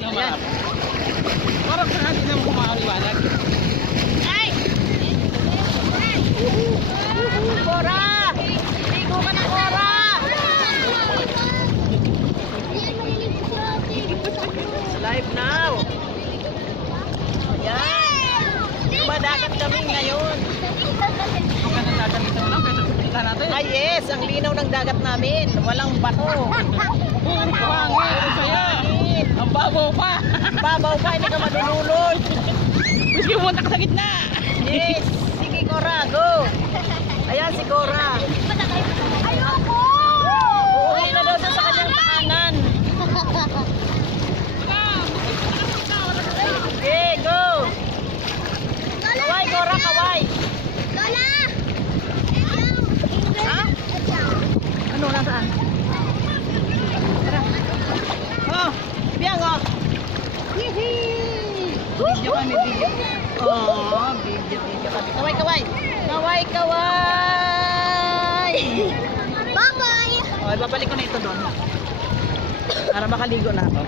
Ayan. Parang sa natin na kumakakiwalag. Ay! Cora! Ligo ka na, Cora! Live now! Ayan! Madagat kami ngayon. Kung ka nagdadamit mo lang, kaya sa natin. Ay yes, ang linaw ng dagat namin. Walang bato. Ang pangit, ang saya. Ang babaw pa. Babaw pa, hindi ka madululod. Gusto mo punta ka sa gitna. Yes! Sige, Cora, go! Ayan si Cora. Ayoko! Uuwi na daw siya sa kanyang tahanan. Okay, go! Kaway, Cora, kaway! Ha? Ano, nasaan? Tara. Oh, biyang, oh! Video kami, video. Oh, video kami. Kaway, kaway! Kaway, kaway! Bye-bye! Okay, babalik ko na ito doon. Para makaligo na ako.